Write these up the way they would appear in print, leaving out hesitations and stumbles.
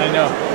I know.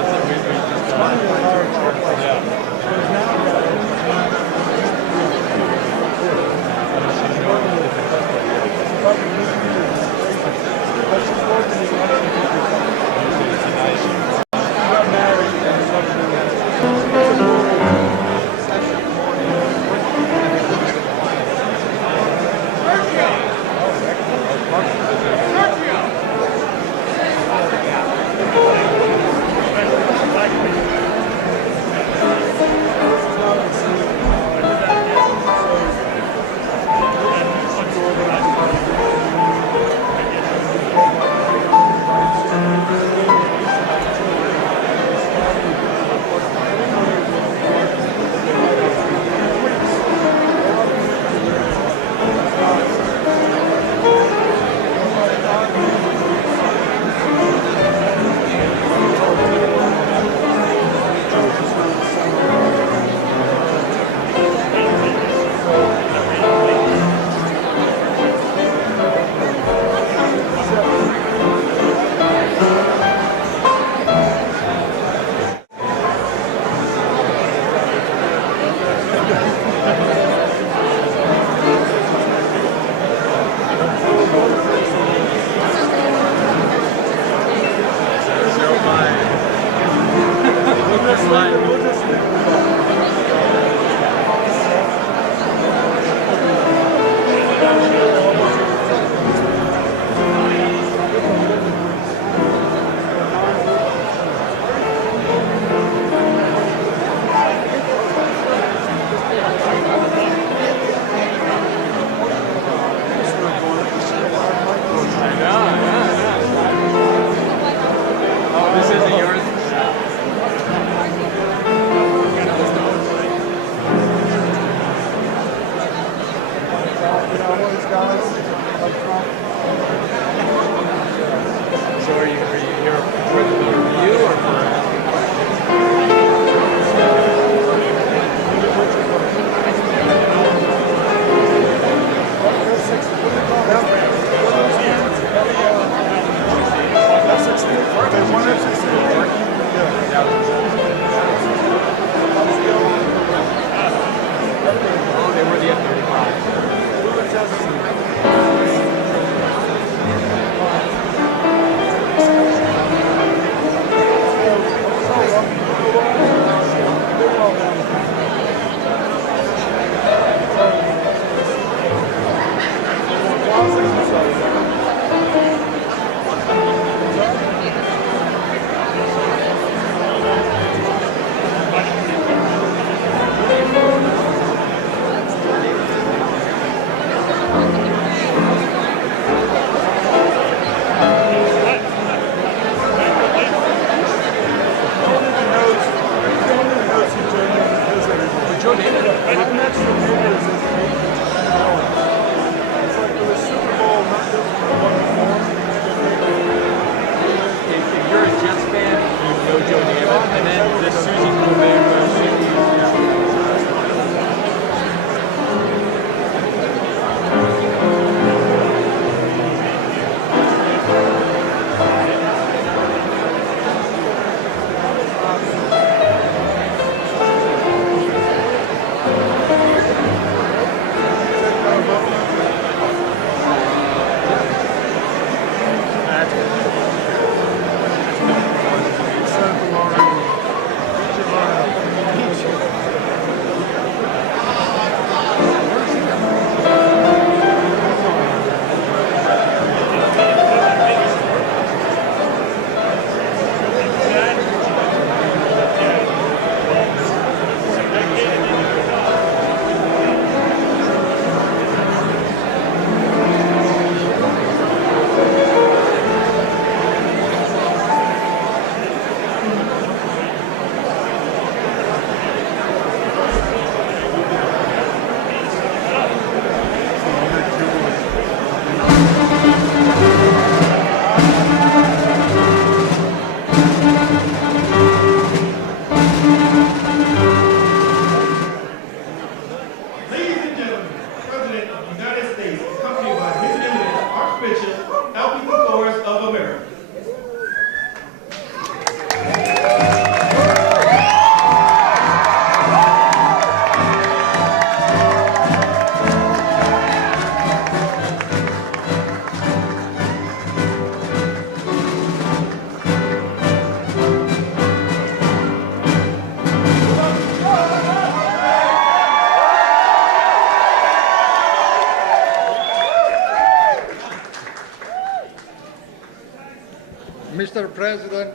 Mr. President,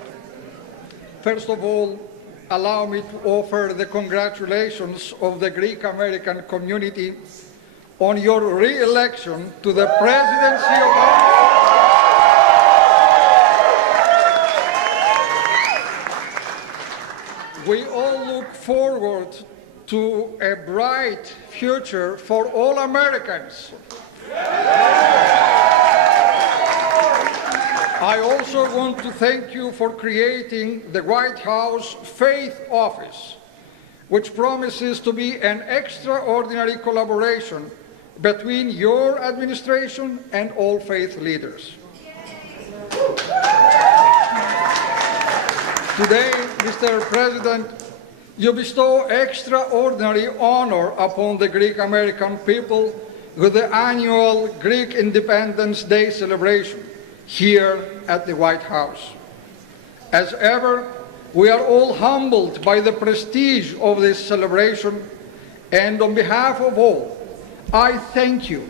first of all, allow me to offer the congratulations of the Greek American community on your re-election to the presidency of We all look forward to a bright future for all Americans. I also want to thank you for creating the White House Faith Office, which promises to be an extraordinary collaboration between your administration and all faith leaders. Today, Mr. President, you bestow extraordinary honor upon the Greek American people with the annual Greek Independence Day celebration here at the White House. As ever, we are all humbled by the prestige of this celebration, and on behalf of all, I thank you.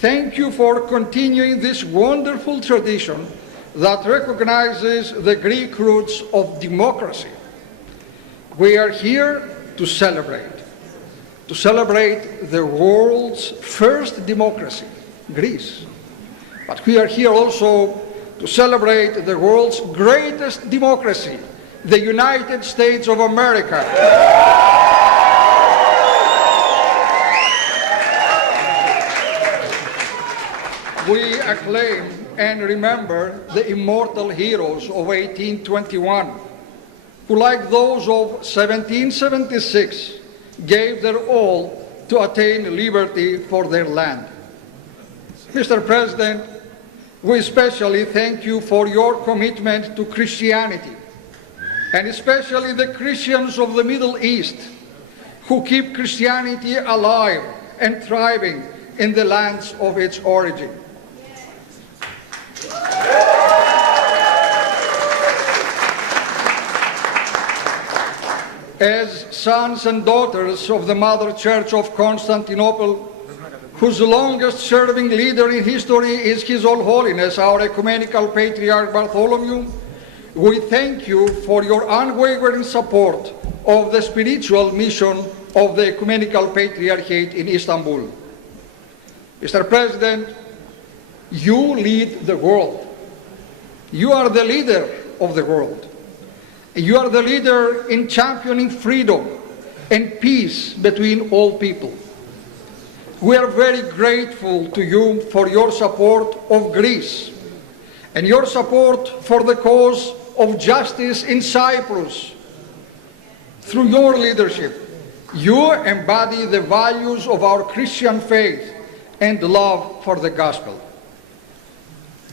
Thank you for continuing this wonderful tradition that recognizes the Greek roots of democracy. We are here to celebrate the world's first democracy, Greece. But we are here also to celebrate the world's greatest democracy, the United States of America. We acclaim and remember the immortal heroes of 1821, who, like those of 1776, gave their all to attain liberty for their land. Mr. President, we especially thank you for your commitment to Christianity, and especially the Christians of the Middle East, who keep Christianity alive and thriving in the lands of its origin. As sons and daughters of the Mother Church of Constantinople, whose longest-serving leader in history is His All Holiness, our Ecumenical Patriarch Bartholomew, we thank you for your unwavering support of the spiritual mission of the Ecumenical Patriarchate in Istanbul. Mr. President, you lead the world. You are the leader of the world. You are the leader in championing freedom and peace between all people. We are very grateful to you for your support of Greece and your support for the cause of justice in Cyprus. Through your leadership, you embody the values of our Christian faith and love for the gospel.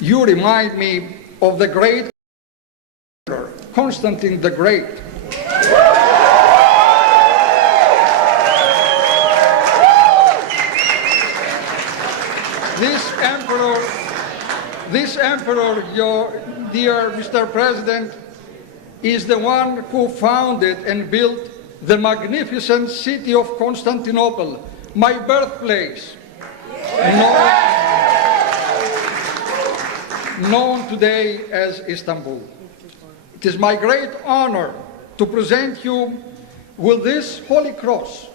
You remind me of the great Constantine the Great. This emperor, your dear Mr. President, is the one who founded and built the magnificent city of Constantinople, my birthplace, known today as Istanbul. It is my great honor to present you with this Holy Cross.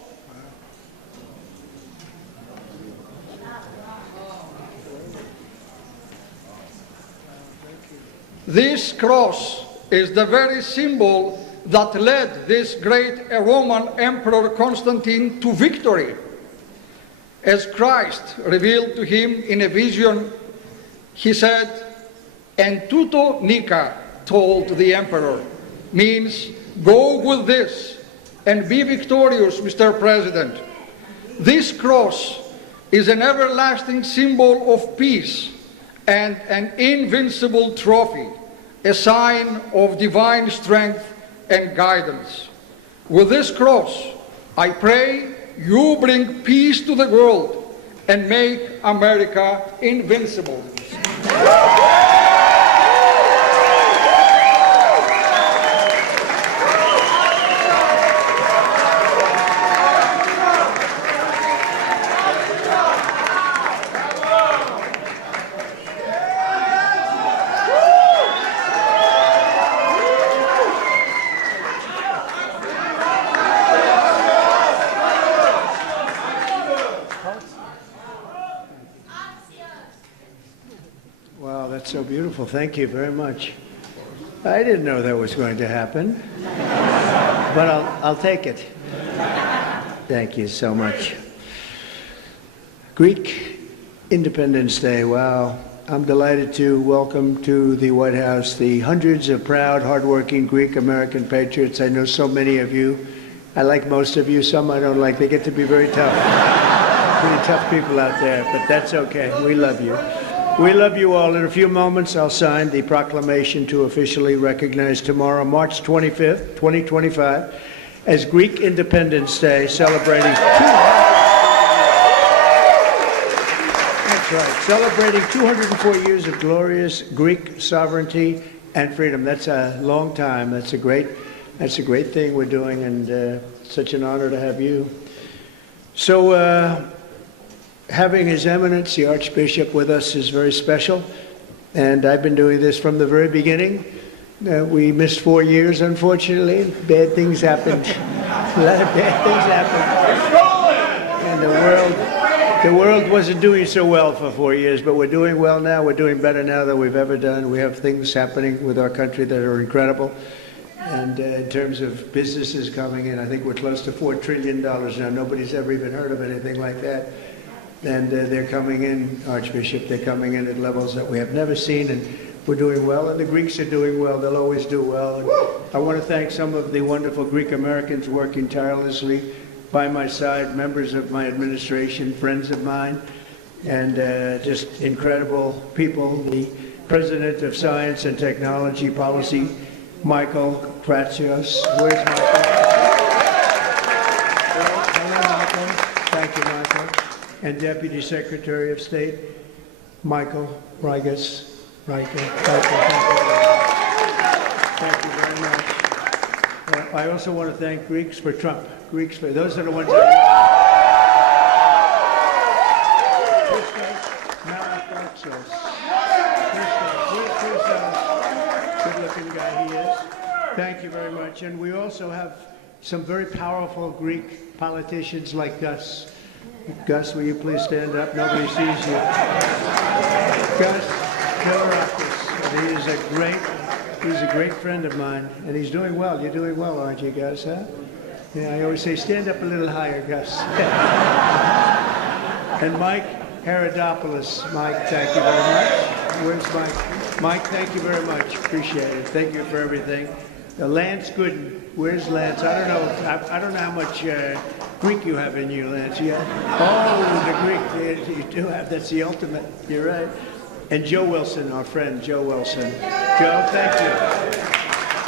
This cross is the very symbol that led this great Roman Emperor Constantine to victory. As Christ revealed to him in a vision, he said, "En tuto nika," told the emperor, means go with this and be victorious, Mr. President. This cross is an everlasting symbol of peace and an invincible trophy, a sign of divine strength and guidance. With this cross, I pray you bring peace to the world and make America invincible. Wow, that's so beautiful. Thank you very much. I didn't know that was going to happen, but I'll take it. Thank you so much. Greek Independence Day. Wow. I'm delighted to welcome to the White House the hundreds of proud, hardworking Greek American patriots. I know so many of you. I like most of you. Some I don't like. They get to be very tough. Pretty tough people out there, but that's okay. We love you. We love you all. In a few moments, I'll sign the proclamation to officially recognize tomorrow, March 25th, 2025, as Greek Independence Day, celebrating That's right, celebrating 204 years of glorious Greek sovereignty and freedom. That's a long time. That's a great thing we're doing, and such an honor to have you. So, having His Eminence, the Archbishop, with us is very special, and I've been doing this from the very beginning. We missed 4 years, unfortunately. Bad things happened. A lot of bad things happened. And the world wasn't doing so well for 4 years, but we're doing well now. We're doing better now than we've ever done. We have things happening with our country that are incredible. And in terms of businesses coming in, I think we're close to $4 trillion now. Nobody's ever even heard of anything like that. And they're coming in, Archbishop, they're coming in at levels that we have never seen, and we're doing well, and the Greeks are doing well. They'll always do well. And I want to thank some of the wonderful Greek Americans working tirelessly by my side, members of my administration, friends of mine, and just incredible people. The President of Science and Technology Policy, Michael Kratsios. Where's Michael? Hello, Michael. Thank you, Michael. And Deputy Secretary of State, Michael Rigas. Thank you very much. I also want to thank Greeks for Trump. Greeks for, those are the ones that... Good-looking guy he is. Thank you very much. And we also have some very powerful Greek politicians like Gus. Gus, will you please stand up? Nobody sees you. Gus Kelerakis. He's a great friend of mine, and he's doing well. You're doing well, aren't you, Gus, huh? Yeah, I always say, stand up a little higher, Gus. And Mike Herodopoulos. Mike, thank you very much. Where's Mike? Mike, thank you very much. Appreciate it. Thank you for everything. Lance Gooden. Where's Lance? I don't know how much Greek you have in you, Lance. Yeah. Oh, the Greek. You do have. That's the ultimate. You're right. And Joe Wilson, our friend, Joe Wilson. Joe, thank you.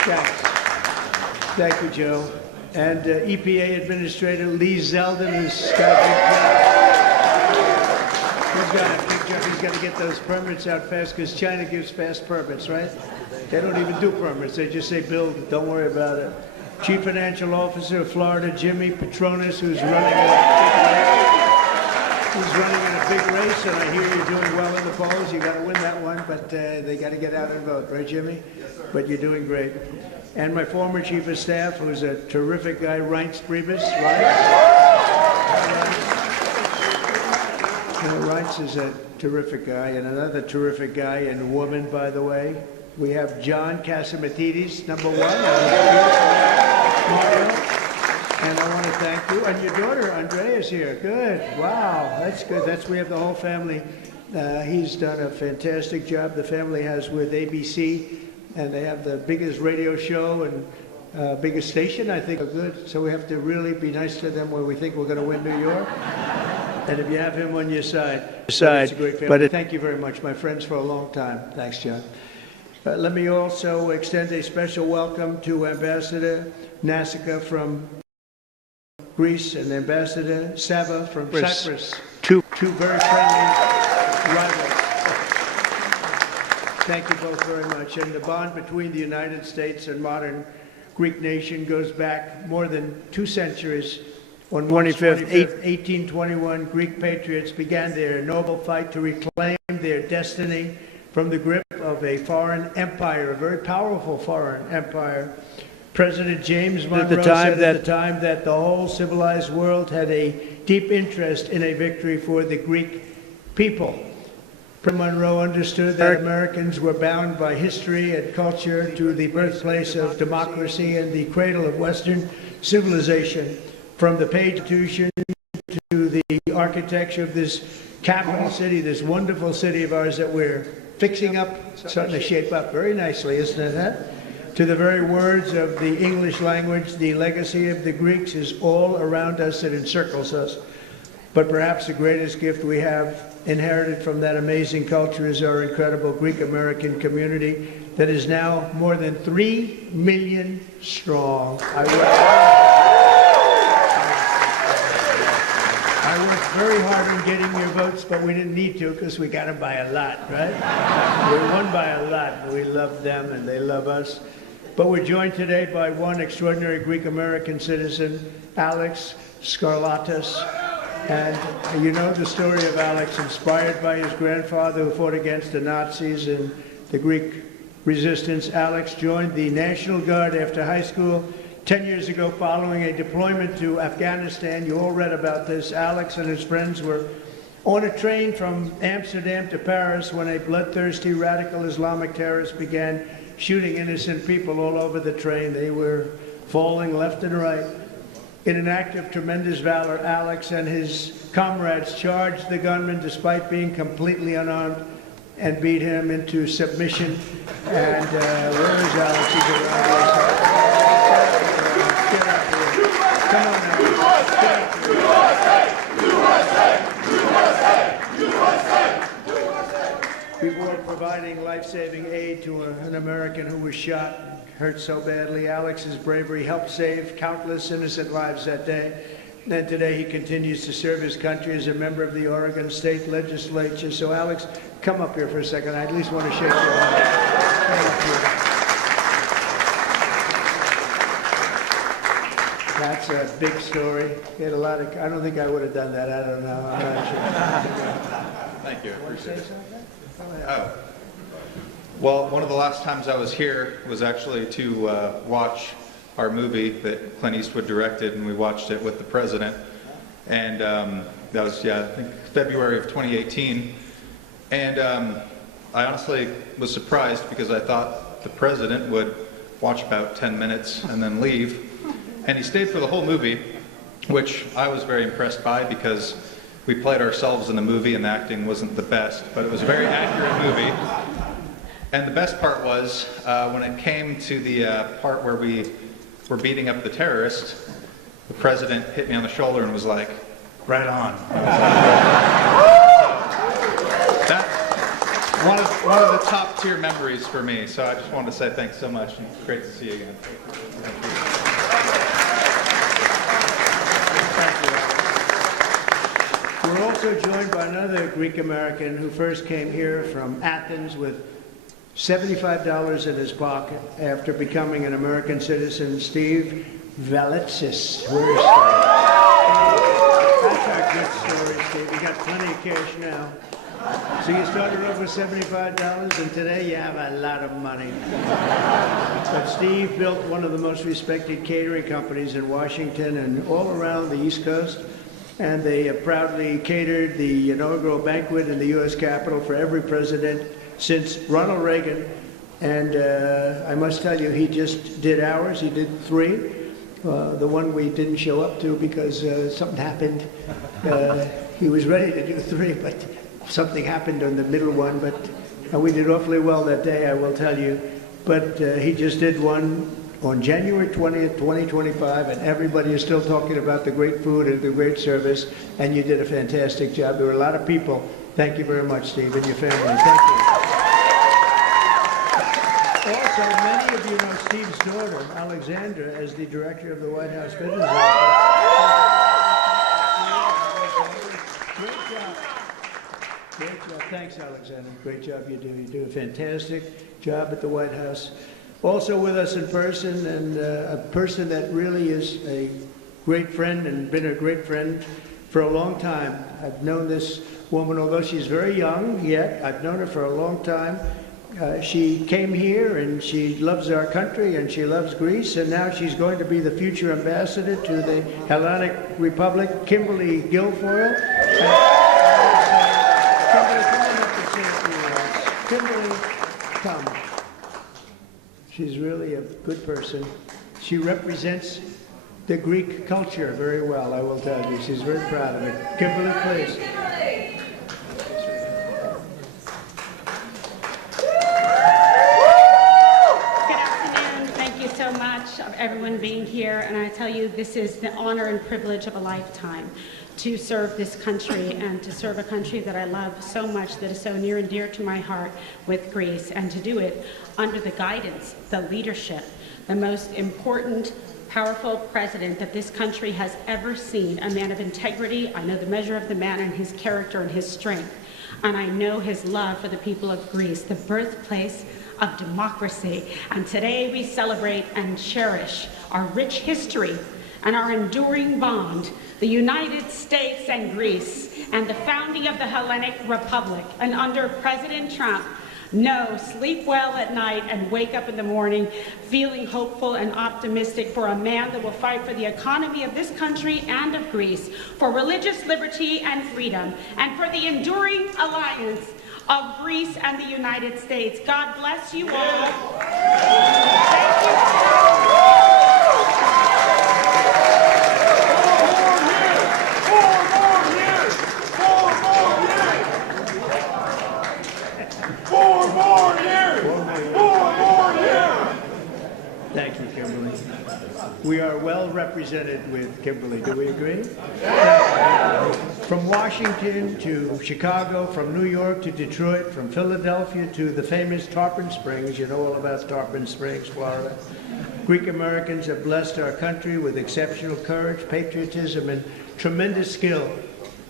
Thanks. Thank you, Joe. And EPA Administrator Lee Zeldin, who's got a big job. He's got to get those permits out fast, because China gives fast permits, right? They don't even do permits. They just say, build, don't worry about it. Chief Financial Officer of Florida, Jimmy Petronis, who's running in a big race, and I hear you're doing well in the polls. You got to win that one, but they got to get out and vote, right, Jimmy? Yes, but you're doing great. And my former Chief of Staff, who's a terrific guy, Reince Priebus. Reince is a terrific guy, and another terrific guy and woman, by the way. We have John Catsimatidis, number one. And I want to thank you. And your daughter, Andrea, is here. Good. Wow. That's good. We have the whole family. He's done a fantastic job. The family has with ABC, and they have the biggest radio show and biggest station, I think. Good. So we have to really be nice to them when we think we're going to win New York. And if you have him on your side, it's a great family. But thank you very much, my friends, for a long time. Thanks, John. Let me also extend a special welcome to Ambassador Nassika from Greece and Ambassador Sava from Cyprus. Two very friendly rivals. Thank you both very much. And the bond between the United States and modern Greek nation goes back more than 2 centuries. On March 25th, 1821, Greek patriots began their noble fight to reclaim their destiny from the grip of a foreign empire, a very powerful foreign empire. President James Monroe said at the time that the whole civilized world had a deep interest in a victory for the Greek people. Monroe understood that Americans were bound by history and culture to the birthplace of democracy and the cradle of Western civilization. From the Constitution to the architecture of this capital city, this wonderful city of ours that we're fixing up, starting to shape up very nicely, isn't it, huh? To the very words of the English language, the legacy of the Greeks is all around us. It encircles us. But perhaps the greatest gift we have inherited from that amazing culture is our incredible Greek-American community that is now more than 3 million strong. I worked very hard on getting your votes, but we didn't need to because we got them by a lot, right? We won by a lot, and we love them and they love us. But we're joined today by one extraordinary Greek-American citizen, Alex Skarlatos. And you know the story of Alex, inspired by his grandfather who fought against the Nazis and the Greek resistance. Alex joined the National Guard after high school 10 years ago following a deployment to Afghanistan. You all read about this. Alex and his friends were on a train from Amsterdam to Paris when a bloodthirsty radical Islamic terrorist began shooting innocent people all over the train. They were falling left and right. In an act of tremendous valor, Alex and his comrades charged the gunman despite being completely unarmed and beat him into submission. And where is Alex? He's around here. Get out here. Come on now. Before providing life-saving aid to an American who was shot, hurt so badly, Alex's bravery helped save countless innocent lives that day. And today he continues to serve his country as a member of the Oregon State Legislature. So Alex, come up here for a second. I at least want to shake your hand. Come up here. That's a big story. He had a lot of, I don't think I would have done that. I don't know. I'm not sure. Thank you. I appreciate it. Oh. Well, one of the last times I was here was actually to watch our movie that Clint Eastwood directed, and we watched it with the president. And that was, I think February of 2018. And I honestly was surprised because I thought the president would watch about 10 minutes and then leave. And he stayed for the whole movie, which I was very impressed by because we played ourselves in the movie and the acting wasn't the best, but it was a very accurate movie. And the best part was when it came to the part where we were beating up the terrorist, the president hit me on the shoulder and was like, "Right on." That's one of the top tier memories for me. So I just wanted to say thanks so much, and it's great to see you again. Thank you. We're also joined by another Greek American who first came here from Athens with $75 in his pocket after becoming an American citizen, Steve Valitsis. Where is Steve? That's our good story, Steve. You got plenty of cash now. So you started off with $75 and today you have a lot of money. But Steve built one of the most respected catering companies in Washington and all around the East Coast. And they proudly catered the inaugural banquet in the U.S. Capitol for every president since Ronald Reagan. And I must tell you, he just did ours. He did 3. The one we didn't show up to because something happened. He was ready to do 3, but something happened on the middle one. But we did awfully well that day, I will tell you. But he just did one on January 20th, 2025, and everybody is still talking about the great food and the great service, and you did a fantastic job. There were a lot of people. Thank you very much, Steve, and your family. Thank you. Also, many of you know Steve's daughter, Alexandra, as the director of the White House Business Office. Great job. Great job. Thanks, Alexandra. Great job you do. You do a fantastic job at the White House. Also with us in person, and a person that really is a great friend and been a great friend for a long time. I've known this woman, although she's very young yet, I've known her for a long time. She came here and she loves our country and she loves Greece, and now she's going to be the future ambassador to the Hellenic Republic, Kimberly Guilfoyle. Kimberly, come on up to see us. Kimberly, come. She's really a good person. She represents the Greek culture very well, I will tell you. She's very proud of it. Kimberly, please. Good afternoon. Thank you so much of everyone being here. And I tell you, this is the honor and privilege of a lifetime to serve this country and to serve a country that I love so much, that is so near and dear to my heart, with Greece, and to do it under the guidance, the leadership, the most important, powerful president that this country has ever seen, a man of integrity. I know the measure of the man and his character and his strength. And I know his love for the people of Greece, the birthplace of democracy. And today we celebrate and cherish our rich history and our enduring bond, the United States and Greece, and the founding of the Hellenic Republic. And under President Trump, no, sleep well at night and wake up in the morning feeling hopeful and optimistic for a man that will fight for the economy of this country and of Greece, for religious liberty and freedom, and for the enduring alliance of Greece and the United States. God bless you all. Thank you. Thank you, Kimberly. We are well represented with Kimberly. Do we agree? From Washington to Chicago, from New York to Detroit, from Philadelphia to the famous Tarpon Springs. You know all about Tarpon Springs, Florida. Greek Americans have blessed our country with exceptional courage, patriotism, and tremendous skill.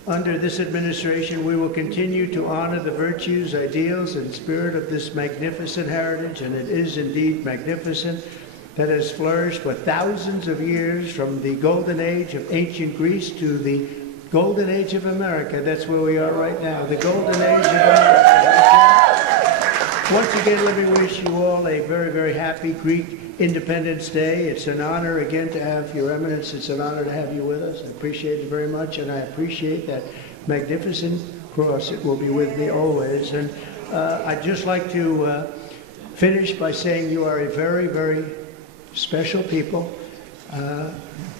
Under this administration, we will continue to honor the virtues, ideals, and spirit of this magnificent heritage, and it is indeed magnificent, that has flourished for thousands of years, from the golden age of ancient Greece to the golden age of America. That's where we are right now, the golden age of America. Once again, let me wish you all a very, very happy Greek Independence Day. It's an honor again to have Your Eminence. It's an honor to have you with us. I appreciate it very much, and I appreciate that magnificent cross. It will be with me always. And I'd just like to finish by saying you are a very, very special people.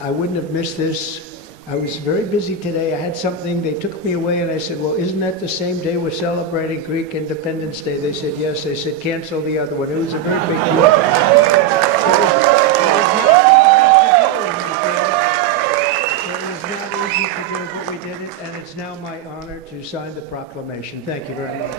I wouldn't have missed this. I was very busy today. I had something. They took me away, and I said, well, isn't that the same day we're celebrating Greek Independence Day? They said, yes. They said, cancel the other one. It was a very big deal. It was not easy to do, but we did it, and it's now my honor to sign the proclamation. Thank you very much.